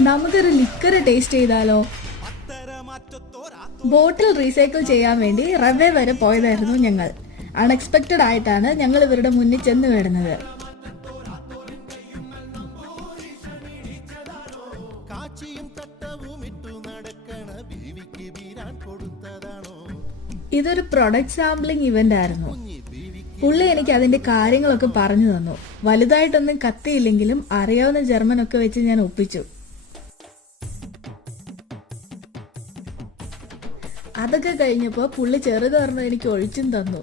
നമുക്കൊരു liquor taste ചെയ്താലോ? ബോട്ടിൽ recycle ചെയ്യാൻ വേണ്ടി റവേ വരെ പോയതായിരുന്നു ഞങ്ങൾ. അൺഎക്സ്പെക്റ്റഡ് ആയിട്ടാണ് ഞങ്ങൾ ഇവരുടെ മുന്നിൽ ചെന്ന് വീടുന്നത് ഇതൊരു പ്രൊഡക്റ്റ് സാമ്പിളിംഗ് ഇവന്റ് ആയിരുന്നു. പുള്ളി എനിക്ക് അതിന്റെ കാര്യങ്ങളൊക്കെ പറഞ്ഞു തന്നു. വലുതായിട്ടൊന്നും കത്തിയില്ലെങ്കിലും അറിയാവുന്ന ജർമ്മനൊക്കെ വെച്ച് ഞാൻ ഒപ്പിച്ചു. അതൊക്കെ കഴിഞ്ഞപ്പോൾ പുള്ളി ചെറുത് പറഞ്ഞ് എനിക്ക് ഒഴിച്ചും തന്നു.